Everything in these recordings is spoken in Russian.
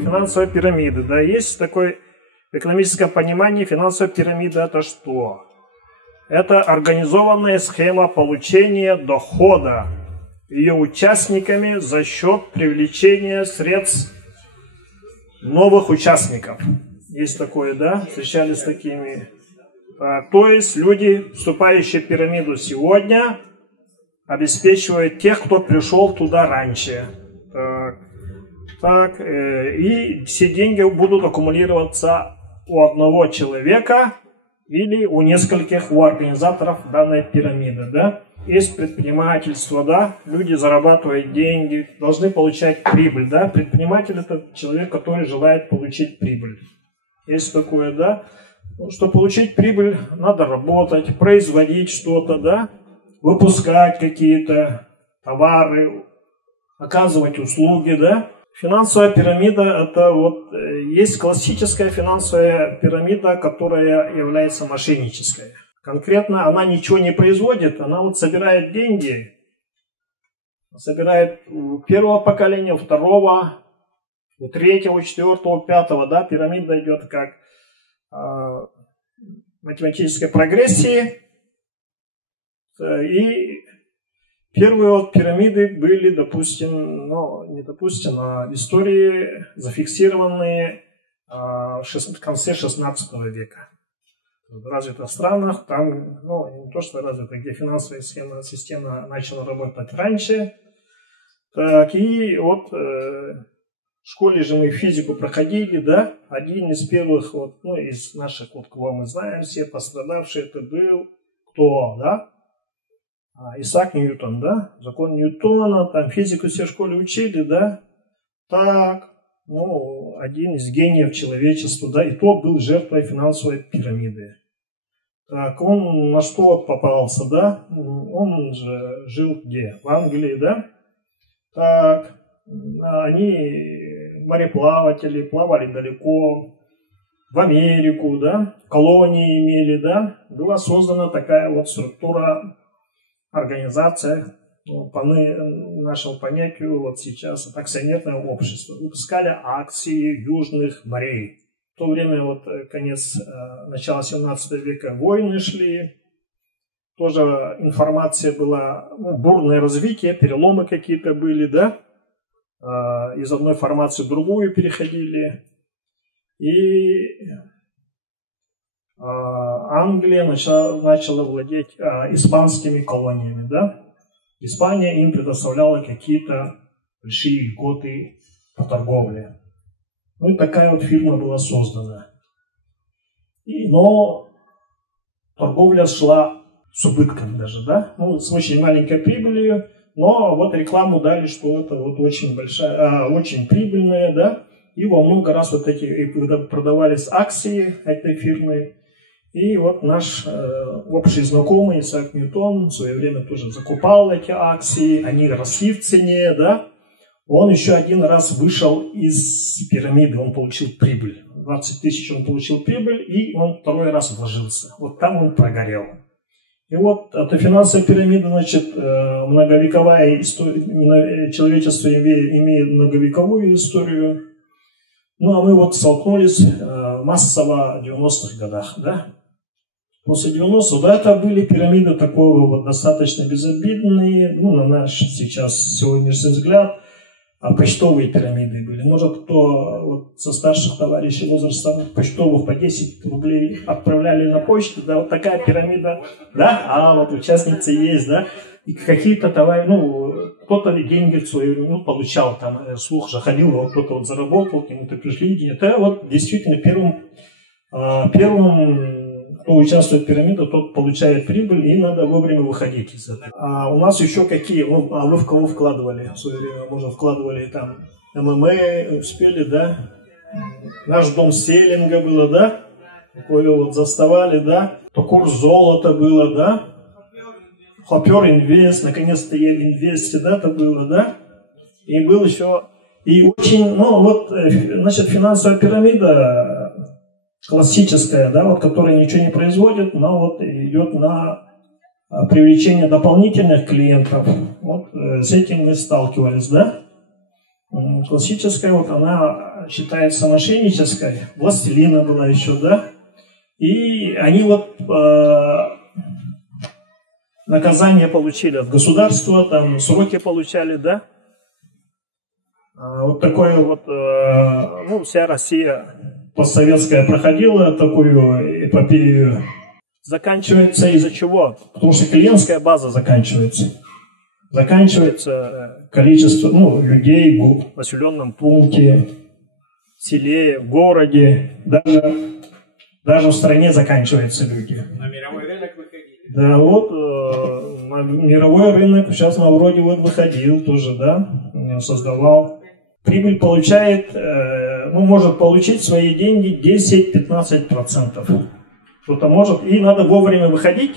финансовая пирамида? Да, есть такое в экономическом понимании финансовая пирамида это что? Это организованная схема получения дохода ее участниками за счет привлечения средств новых участников. Есть такое, да? Встречались с такими. То есть люди, вступающие в пирамиду сегодня, обеспечивают тех, кто пришел туда раньше. И все деньги будут аккумулироваться у одного человека или у нескольких у организаторов данной пирамиды. Да? Есть предпринимательство, да? Люди зарабатывают деньги, должны получать прибыль. Да? Предприниматель – это человек, который желает получить прибыль. Есть такое, да? Чтобы получить прибыль, надо работать, производить что-то, да? Выпускать какие-то товары, оказывать услуги, да? Финансовая пирамида – это вот есть классическая финансовая пирамида, которая является мошеннической. Конкретно она ничего не производит, она вот собирает деньги, собирает у первого поколения, у второго, у третьего, у четвертого, у пятого, да? Пирамида идет как математической прогрессии. И первые вот пирамиды были, допустим, в истории зафиксированные в конце 16 века. В развитых странах, там, не то что развитых, где финансовая система начала работать раньше. Так, и вот в школе же мы физику проходили, да, один из первых, из наших, кого мы знаем, все пострадавшие, это был кто, да? Исаак Ньютон, да? Закон Ньютона, там физику все в школе учили, да? Так, один из гениев человечества, да, и то был жертвой финансовой пирамиды. Так, он на что попался, да? Он же жил где? В Англии, да? Так, они мореплаватели, плавали далеко, в Америку, да? Колонии имели, да? Была создана такая вот структура, организация, по нашему понятию, вот сейчас это акционерное общество. Выпускали акции южных морей. В то время, начало 17 века войны шли, тоже информация была, бурное развитие, переломы какие-то были, да, из одной формации в другую переходили. И Англия начала владеть испанскими колониями, да. Испания им предоставляла какие-то большие льготы по торговле. И такая вот фирма была создана. Но торговля шла с убытком даже, да? С очень маленькой прибылью, но вот рекламу дали, что это вот очень большая, очень прибыльная, да? И во много раз когда продавались акции этой фирмы, и вот наш общий знакомый Исаак Ньютон в свое время тоже закупал эти акции, они росли в цене, да? Он еще один раз вышел из пирамиды, он получил прибыль. 20 тысяч он получил прибыль, и он второй раз вложился. Вот там он прогорел. И вот эта финансовая пирамида, многовековая история, человечество имеет многовековую историю. А мы столкнулись массово в 90-х годах, да? После 90-х, да, это были пирамиды такого достаточно безобидные, на наш сейчас сегодняшний взгляд, почтовые пирамиды были. Может, кто со старших товарищей возраста почтовых по 10 рублей отправляли на почту, да, вот такая пирамида, да, вот участницы есть, да, и какие-то товары, кто-то деньги свои, получал, там, слух же ходил, кто-то заработал, кому-то пришли деньги. Это действительно первым, кто участвует в пирамиде, тот получает прибыль, и надо вовремя выходить из этого. У нас еще какие? Вы в кого вкладывали? В свое время, может, вкладывали там ММА, успели, да? Наш дом селлинга было, да? Такое заставали, да? То курс золота было, да? Хопер инвест, наконец-то я в инвесте, да, это было, да? И был еще, и очень, финансовая пирамида классическая, да, которая ничего не производит, но идет на привлечение дополнительных клиентов. С этим мы сталкивались, да. Классическая, она считается мошеннической, властелина была еще, да, и они вот наказание получили от государства, там сроки получали, да. Вот такое вот, ну, вся Россия постсоветская проходила такую эпопею. Заканчивается из-за чего? Потому что клиентская база заканчивается. Заканчивается количество, ну, людей в населенном пункте, в селе, в городе, даже в стране заканчиваются люди. На мировой рынок выходили? Да, вот на мировой рынок сейчас на вроде вот выходил тоже, да, создавал. Прибыль получает, ну, может получить свои деньги 10-15%. Кто-то может, и надо вовремя выходить.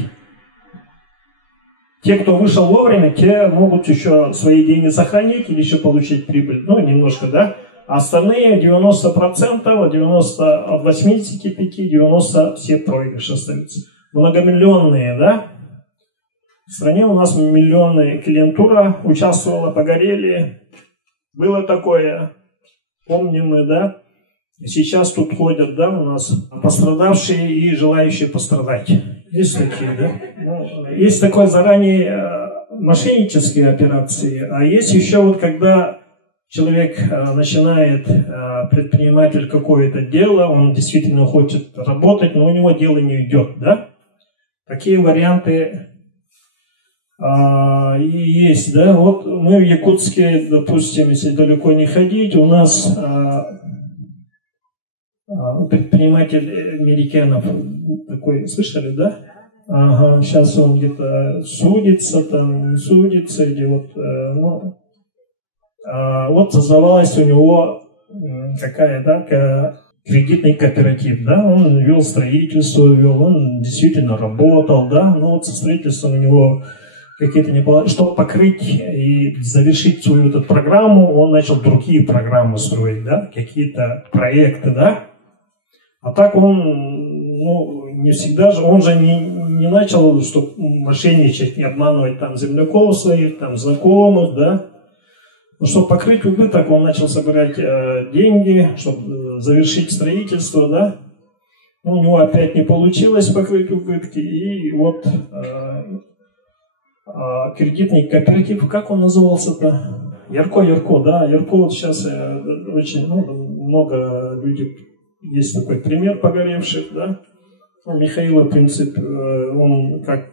Те, кто вышел вовремя, те могут еще свои деньги сохранить или еще получить прибыль. Ну, немножко, да. А остальные 90%, от 85-90% все проигрыши остаются. Многомиллионные, да. В стране у нас миллионная клиентура участвовала, погорели. Было такое, помним мы, да. Сейчас тут ходят, да, у нас пострадавшие и желающие пострадать. Есть такие, да? Ну, есть такое заранее мошеннические операции, а есть еще вот когда человек начинает, предприниматель, какое-то дело, он действительно хочет работать, но у него дело не идет, да? Такие варианты и есть, да? Вот мы в Якутске, допустим, если далеко не ходить, у нас предприниматель Американов такой, слышали, да? Ага, сейчас он где-то судится, там не судится, или вот, ну, вот создавалась у него какая, да, кредитный кооператив, да, он вел строительство, он действительно работал, да, но вот со строительством у него какие-то неполадки. Чтобы покрыть и завершить свою эту программу, он начал другие программы строить, да, какие-то проекты, да. А так он, ну, не всегда же, он же не начал, чтобы мошенничать, не обманывать там земляков своих, там знакомых, да. Но чтобы покрыть убыток, он начал собирать деньги, чтобы завершить строительство, да. Ну, у него опять не получилось покрыть убытки, и вот кредитный кооператив, как он назывался-то? Ярко, да, Ярко вот сейчас очень много людей. Есть такой пример погоревших, да. Ну, Михаила, в принципе, он как...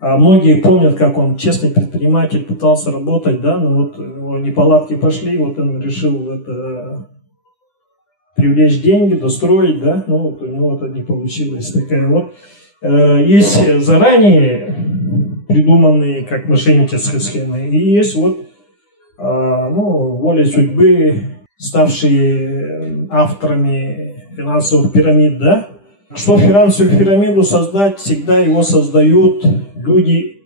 многие помнят, как он честный предприниматель, пытался работать, да, но вот у него неполадки пошли, вот он решил это привлечь деньги, достроить, да, но вот у него это не получилось. Такая вот. Есть заранее придуманные как мошеннические схемы, и есть вот, ну, волей судьбы, ставшие авторами финансовых пирамид, да? Что финансовую пирамиду создать, всегда его создают люди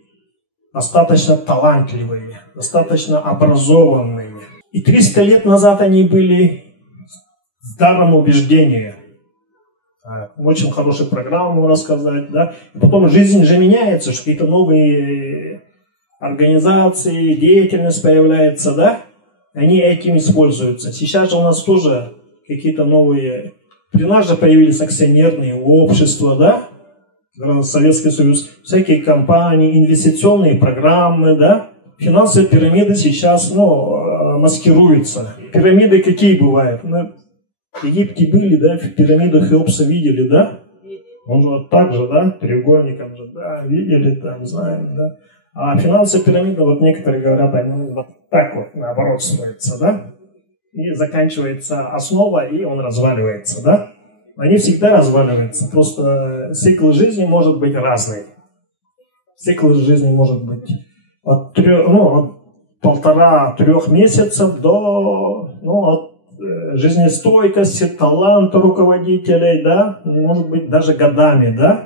достаточно талантливые, достаточно образованные. И 300 лет назад они были с даром убеждения. Очень хорошую программу рассказать, да? И потом жизнь же меняется, что какие-то новые организации, деятельность появляется, да? Они этим используются. Сейчас же у нас тоже какие-то новые... При нас же появились акционерные общества, да? Советский Союз, всякие компании, инвестиционные программы, да? Финансовые пирамиды сейчас, ну, маскируются. Пирамиды какие бывают? Ну, в Египте были, да? В пирамидах Хеопса видели, да? Он же вот так же, да? Треугольником же, да? Видели там, знаем, да? А финансовая пирамида, вот некоторые говорят, они вот так вот наоборот строятся, да? И заканчивается основа, и он разваливается, да? Они всегда разваливаются, просто цикл жизни может быть разный. Цикл жизни может быть от 1,5-3 месяцев до, ну, от жизнестойкости, таланта руководителей, да? Может быть даже годами, да?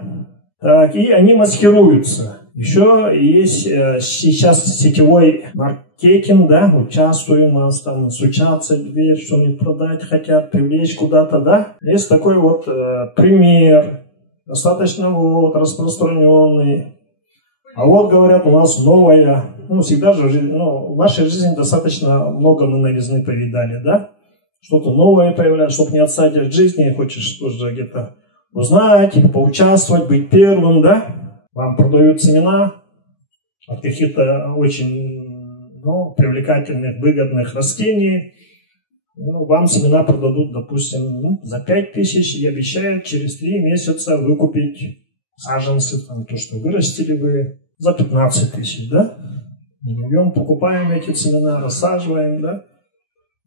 Так, и они маскируются. Еще есть сейчас сетевой маркетинг, да, участвуем, у нас там стучаться в дверь, что-нибудь продать хотят, привлечь куда-то, да. Есть такой вот пример, достаточно вот распространенный. А вот, говорят, у нас новая, ну, всегда же, ну, в нашей жизни достаточно много мы новизны повидали, да. что-то новое появляется, чтобы не отстать от жизни, хочешь тоже где-то узнать, поучаствовать, быть первым, да? Вам продают семена от каких-то очень привлекательных, выгодных растений. Вам семена продадут, допустим, за 5000 и обещают через 3 месяца выкупить саженцы, то, что вырастили вы, за 15 000, да? Идем, покупаем эти семена, рассаживаем, да?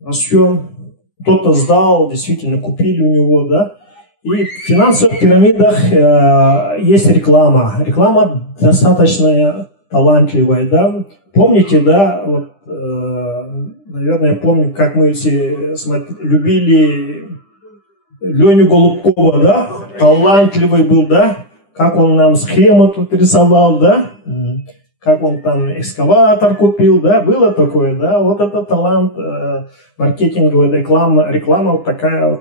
Растем. Кто-то сдал, действительно купили у него, да? И в финансовых пирамидах есть реклама. Реклама достаточно талантливая, да? Помните, да, вот, наверное, я помню, как мы все любили Леню Голубкова, да? Талантливый был, да? Как он нам схему тут рисовал, да? Как он там экскаватор купил, да? Было такое, да? Вот это талант маркетинговая реклама вот такая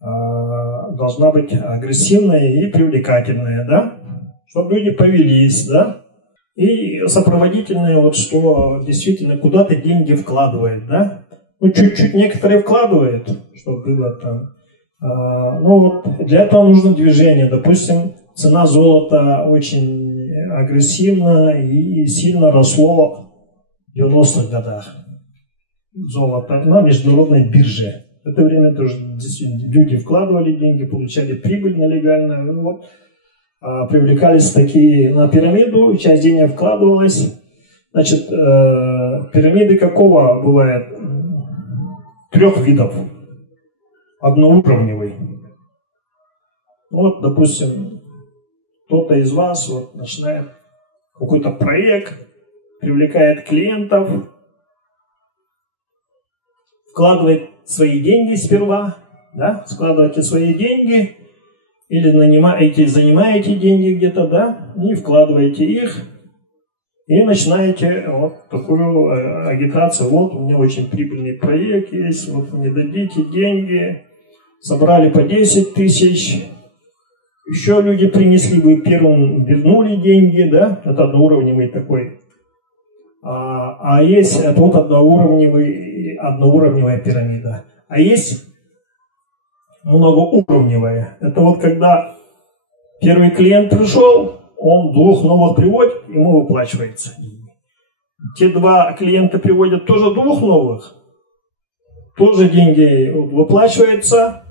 должна быть агрессивная и привлекательная, да? Чтобы люди повелись, да? И сопроводительное, вот что действительно куда-то деньги вкладывает, да? Чуть-чуть некоторые вкладывают, чтобы было там. Вот для этого нужно движение. Допустим, цена золота очень агрессивно и сильно росло в 90-х годах. Золото на международной бирже. В это время тоже люди вкладывали деньги, получали прибыль нелегально. Привлекались такие на пирамиду, часть денег вкладывалась. Значит, пирамиды какого бывает? 3 видов. Одноуровневый. Вот, допустим, кто-то из вас начинает какой-то проект, привлекает клиентов, вкладывает свои деньги сперва, да, складываете свои деньги, или занимаете деньги где-то, да, и вкладываете их, и начинаете вот такую агитацию. Вот у меня очень прибыльный проект есть, вот мне дадите деньги, собрали по 10 000, еще люди принесли, вы первым вернули деньги, да, это одноуровневый такой. А есть вот одноуровневая пирамида. А есть многоуровневая. Это вот когда первый клиент пришел, он 2 новых приводит, ему выплачивается. Те 2 клиента приводят тоже 2 новых, тоже деньги выплачиваются.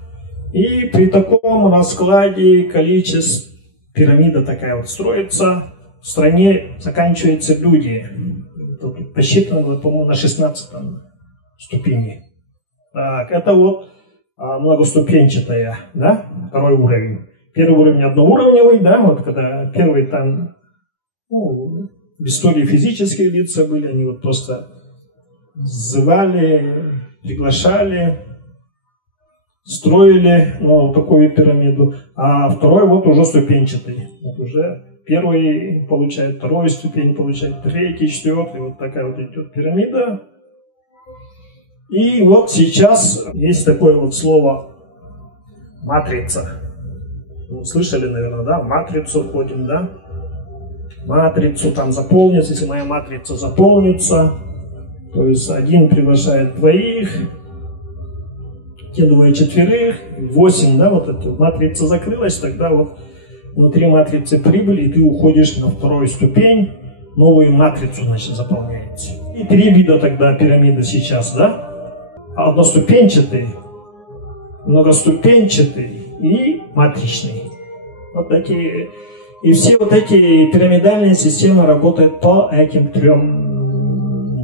И при таком раскладе количеств пирамида такая вот строится, в стране заканчиваются люди. Тут посчитано, по-моему, на 16 ступени. Так, это вот многоступенчатая, да, 2-й уровень. Первый уровень одноуровневый, да, вот когда первый там, в истории физические лица были, они вот просто зазывали, приглашали, строили такую пирамиду, а 2-й вот уже ступенчатый. Вот уже 1-й получает 2-ю ступень, получает 3-й, 4-й, вот такая вот идет пирамида. И вот сейчас есть такое вот слово матрица. Слышали, наверное, да? В матрицу входим, да? Матрицу там заполнится, если моя матрица заполнится, то есть 1 приглашает 2, те 2 4, 8, да, вот эта матрица закрылась, тогда вот внутри матрицы прибыли, и ты уходишь на 2-ю ступень, новую матрицу, значит, заполняете. И 3 вида тогда пирамиды сейчас, да? Одноступенчатый, многоступенчатый и матричный. Вот такие. И все вот эти пирамидальные системы работают по этим 3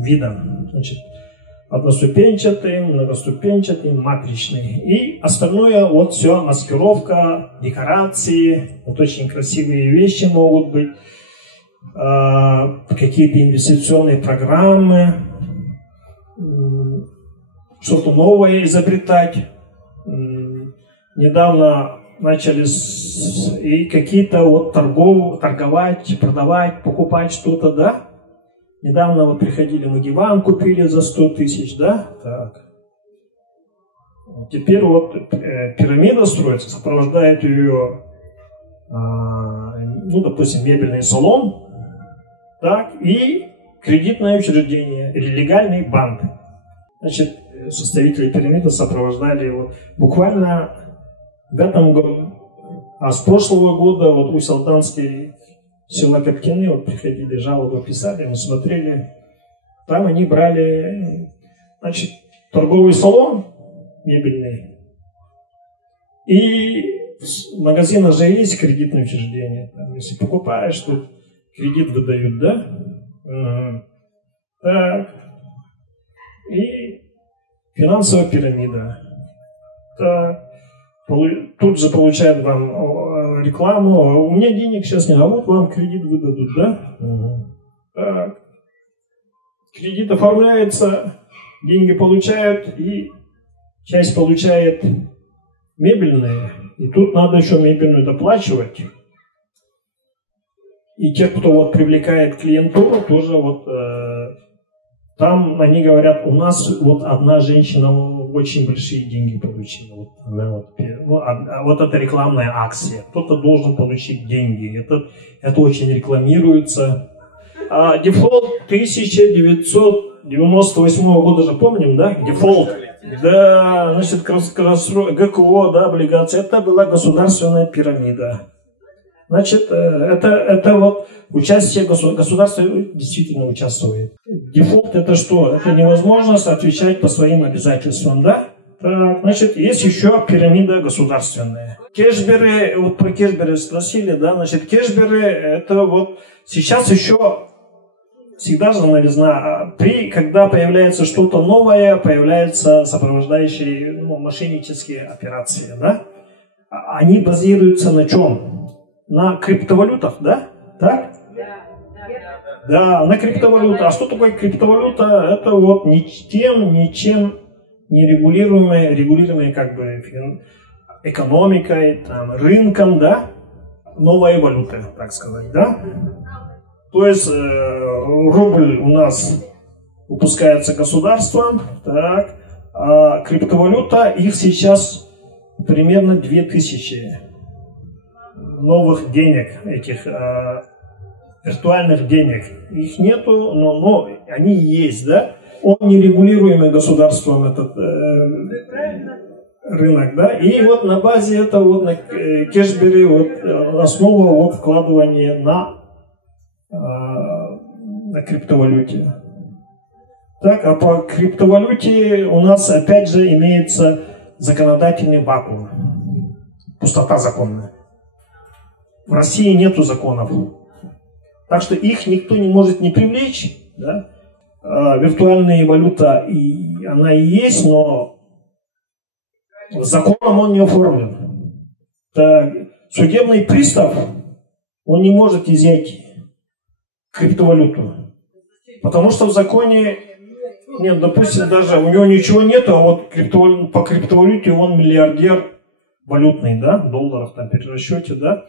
видам. Значит, одноступенчатый, многоступенчатый, матричный. И остальное вот все маскировка, декорации. Вот очень красивые вещи могут быть. Какие-то инвестиционные программы. Что-то новое изобретать. Недавно начали и какие-то вот торговать, продавать, покупать что-то, да? Недавно вот приходили, мы диван купили за 100 000, да? Так. Теперь вот пирамида строится, сопровождает ее, допустим, мебельный салон, так, и кредитное учреждение или легальный банк. Значит, составители пирамиды сопровождали его. Буквально в этом году, а с прошлого года вот у Салданской села Капкины вот приходили, жалобы писали, мы смотрели, там они брали, значит, торговый салон мебельный, и в магазинах же есть кредитные учреждения, там, если покупаешь, то кредит выдают, да? Так. И финансовая пирамида. Так. Тут же получает вам рекламу. У меня денег сейчас нет, а вот вам кредит выдадут, да? Так. Кредит оформляется, деньги получают, и часть получает мебельные. И тут надо еще мебельную доплачивать. И те, кто вот привлекает клиентуру, тоже вот там они говорят, у нас вот одна женщина очень большие деньги получила. Вот, вот это рекламная акция. Кто-то должен получить деньги. Это очень рекламируется. Дефолт 1998 года же помним, да? Дефолт. Да, значит, ГКО, да, облигации. Это была государственная пирамида. Значит, это вот участие государства действительно участвует. Дефолт это что? Это невозможность отвечать по своим обязательствам, да? Так, значит, есть еще пирамида государственная. Кэшберы, вот про кэшберы спросили, да? Значит, кэшберы это вот сейчас еще всегда же новизна. Когда появляется что-то новое, появляются сопровождающие мошеннические операции, да? Они базируются на чем? На криптовалютах, да? Так? Да, на криптовалютах. А что такое криптовалюта? Это вот ничем не регулируемая как бы экономикой, там, рынком, да? Новая валюта, так сказать, да? То есть рубль у нас выпускается государством, так, а криптовалюта, их сейчас примерно 2000 новых денег, этих виртуальных денег. Их нету, но они есть, да? Он нерегулируемый государством, этот рынок, да? И вот на базе этого вот на кэшбере вот основа вот вкладывания на криптовалюте. Так, а по криптовалюте у нас опять же имеется законодательный вакуум. Пустота законная. В России нету законов. Так что их никто не может не привлечь. Да? Виртуальная валюта, она и есть, но законом он не оформлен. Так, судебный пристав, он не может изъять криптовалюту. Потому что в законе, нет, допустим, даже у него ничего нету, а вот по криптовалюте он миллиардер валютный, да, долларов там перерасчете, да.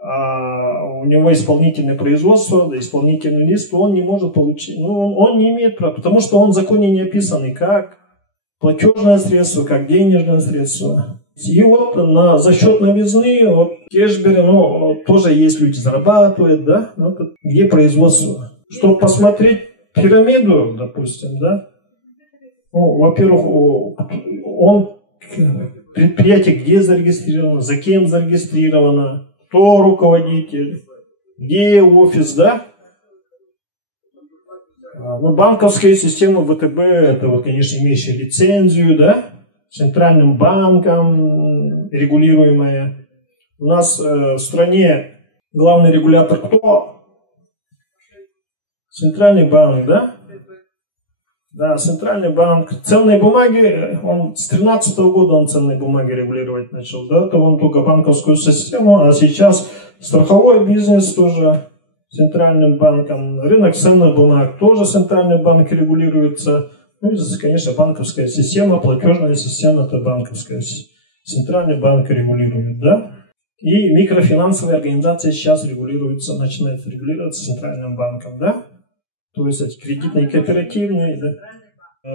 А у него исполнительное производство, да, исполнительный лист, он не может получить, он не имеет права, потому что он в законе не описанный как платежное средство, как денежное средство. И вот за счет новизны, вот кэшберы, тоже есть люди зарабатывают, да, где производство. Чтобы посмотреть пирамиду, допустим, да, во-первых, предприятие где зарегистрировано, за кем зарегистрировано, кто руководитель, где офис, да? Банковская система ВТБ, это вот, конечно, имеющая лицензию, да? Центральным банком регулируемая. У нас в стране главный регулятор кто? Центральный банк, да? Да, Центральный банк. Ценные бумаги, он с 2013 года он ценные бумаги регулировать начал. До этого он только банковскую систему, а сейчас страховой бизнес тоже Центральным банком. Рынок ценных бумаг тоже Центральный банк регулируется. Ну и, конечно, банковская система, платежная система, это банковская. Центральный банк регулирует, да? И микрофинансовые организации сейчас начинают регулироваться Центральным банком, да? То есть эти кредитные, кооперативные, да?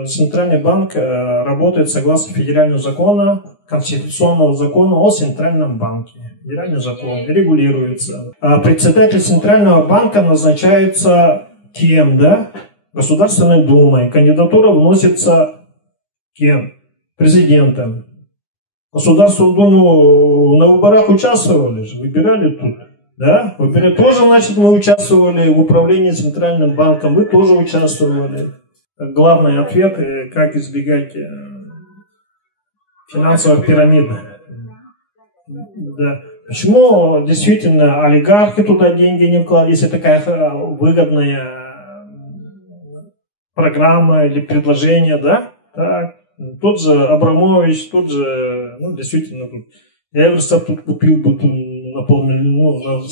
Центральный банк работает согласно федерального закона, конституционного закона о Центральном банке. Федеральный закон регулируется. А председатель Центрального банка назначается кем, да? Государственной Думой. Кандидатура вносится Кем? Президентом. Государственную Думу на выборах участвовали же, выбирали тут. Да? Выбирали. Тоже, значит, мы участвовали в управлении Центральным банком, вы тоже участвовали. Главный ответ, как избегать финансовых пирамид. Да. Почему действительно олигархи туда деньги не вкладывают, если такая выгодная программа или предложение, да? Так. Тот же Абрамович, тот же, ну, действительно, Эверстат тут купил бы на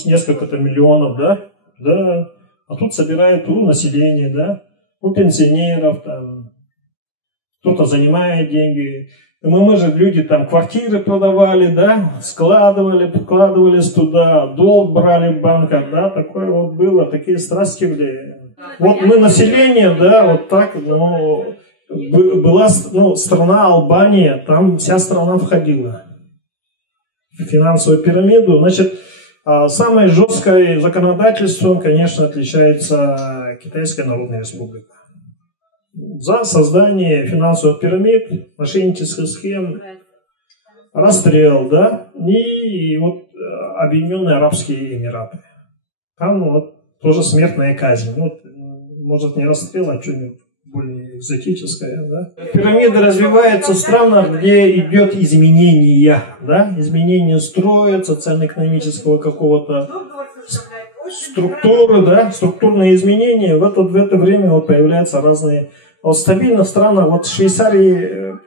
несколько миллионов, да? Да. А тут собирает у населения, да? У пенсионеров, там, кто-то занимает деньги. Мы же люди там квартиры продавали, да, складывали, вкладывались туда, долг брали в банках, да, такое вот было, такие страсти были. Вот мы население, да, вот так, ну, была, ну, страна Албания, там вся страна входила в финансовую пирамиду. Значит, самой жесткой законодательством, конечно, отличается Китайская Народная Республика. За создание финансовых пирамид, мошеннических схем, расстрел, да, и вот Объединенные Арабские Эмираты. Там вот тоже смертная казнь. Вот, может, не расстрел, а что-нибудь более экзотическое, да. Пирамиды развиваются в странах, где идет изменение, да, изменение строя, социально-экономического какого-то структуры, да, структурные изменения. В это время вот появляются разные. Вот в стабильных странах, вот в Швейцарии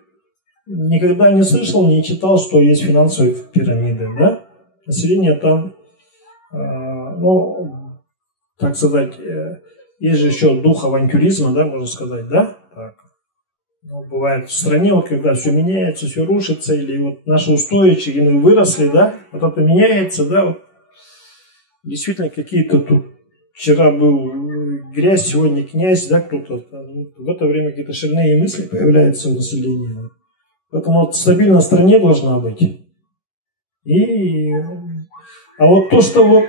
никогда не слышал, не читал, что есть финансовые пирамиды, да. Население там, ну, так сказать, есть же еще дух авантюризма, да, можно сказать, да. Так. Ну, бывает в стране, вот когда все меняется, все рушится, или вот наши устои, мы выросли, да, вот это меняется, да, вот. Действительно, какие-то тут вчера был грязь, сегодня князь, да, кто-то. В это время какие-то шальные мысли появляются у населения. Поэтому вот стабильная стране должна быть. А вот то, что вот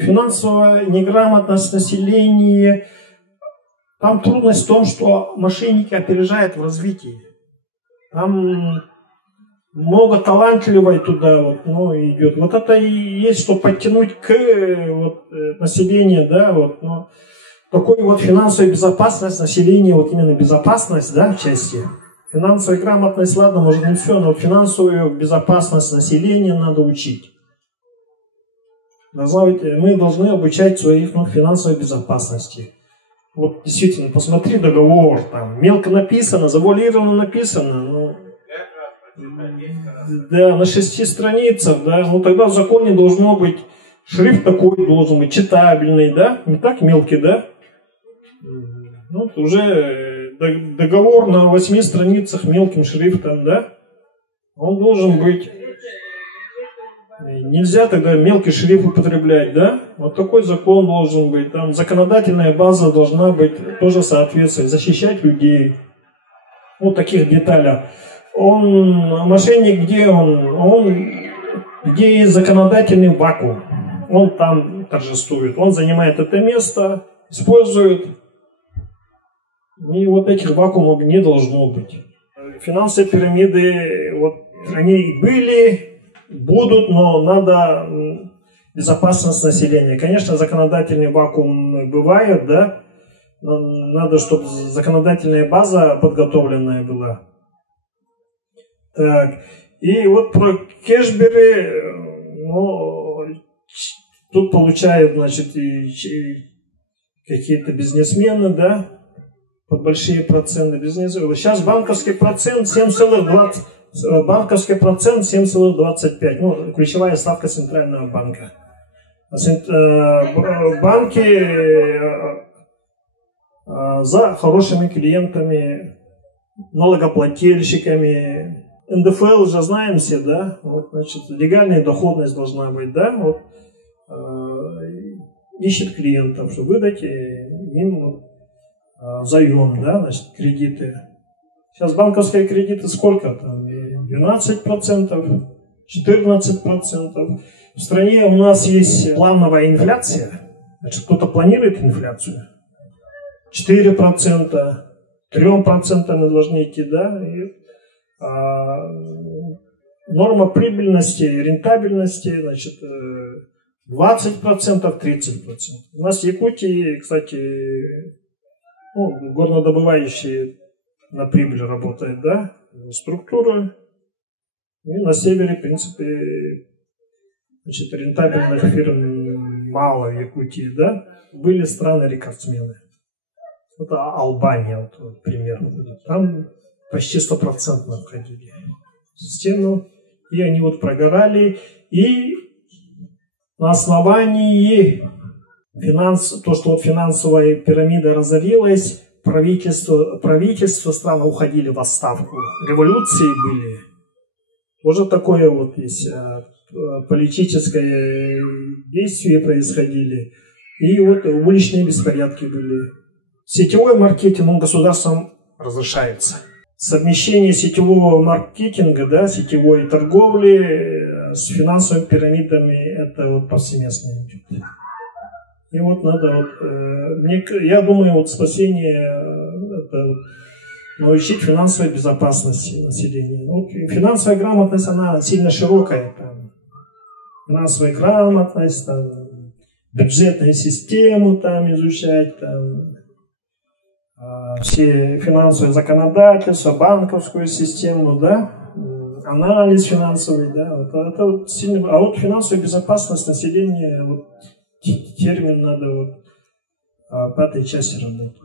финансовая неграмотность населения, там трудность в том, что мошенники опережают в развитии. Там много талантливой туда вот, ну, идет. Вот это и есть, что подтянуть к вот, населению, да, вот, ну, такой вот финансовая безопасность населения, вот именно безопасность, да, в части. Финансовая грамотность, ладно, может не все, но вот финансовую безопасность населения надо учить. Мы должны обучать своих, ну, финансовой безопасности. Вот действительно, посмотри договор, там мелко написано, завуалированно написано, ну, да, на 6 страницах, да, ну тогда в законе должно быть, шрифт такой должен быть, читабельный, да, не так мелкий, да. Ну, уже договор на 8 страницах мелким шрифтом, да, он должен быть, нельзя тогда мелкий шрифт употреблять, да, вот такой закон должен быть, там законодательная база должна быть тоже соответствовать, защищать людей, вот таких деталях. Мошенник, где он, где есть законодательный вакуум, он там торжествует, он занимает это место, использует, и вот этих вакуумов не должно быть. Финансовые пирамиды, вот, они были, будут, но надо безопасность населения. Конечно, законодательный вакуум бывает, да, но надо, чтобы законодательная база подготовленная была. Так, и вот про кэшберы, ну, тут получают, значит, и какие-то бизнесмены, да, под большие проценты бизнесмены. Сейчас банковский процент 7,20, банковский процент 7,25, ну, ключевая ставка Центрального банка. Банки за хорошими клиентами, налогоплательщиками. НДФЛ уже знаем все, да, вот, значит, легальная доходность должна быть, да, вот, ищет клиентов, чтобы выдать им заем, да, значит, кредиты. Сейчас банковские кредиты сколько там? 12%, 14%. В стране у нас есть плановая инфляция, значит, кто-то планирует инфляцию. 4%, 3% мы должны идти, да, и Норма прибыльности, рентабельности, значит, 20%, 30%. У нас в Якутии, кстати, ну, горнодобывающие на прибыль работает, да, структура. И на севере, в принципе, значит, рентабельных фирм мало в Якутии, да. Были страны-рекордсмены. Это Албания, вот, пример. Там почти 100% входили в систему. И они вот прогорали. И на основании то, что вот финансовая пирамида разорилась, правительство страны уходили в отставку. Революции были. Тоже такое вот есть политическое действие происходили. И вот уличные беспорядки были. Сетевой маркетинг, он государством разрешается. Совмещение сетевого маркетинга, да, сетевой торговли с финансовыми пирамидами, это вот повсеместно идет. И вот надо вот, я думаю, вот спасение, это вот, научить финансовой безопасности населения. Вот, финансовая грамотность, она сильно широкая. Там, финансовая грамотность, там, бюджетную систему там, изучать, там, все финансовые законодательства, банковскую систему, да, анализ финансовый, да, вот, это вот сильно, а вот финансовая безопасность населения, вот, термин надо вот, в этой части работать.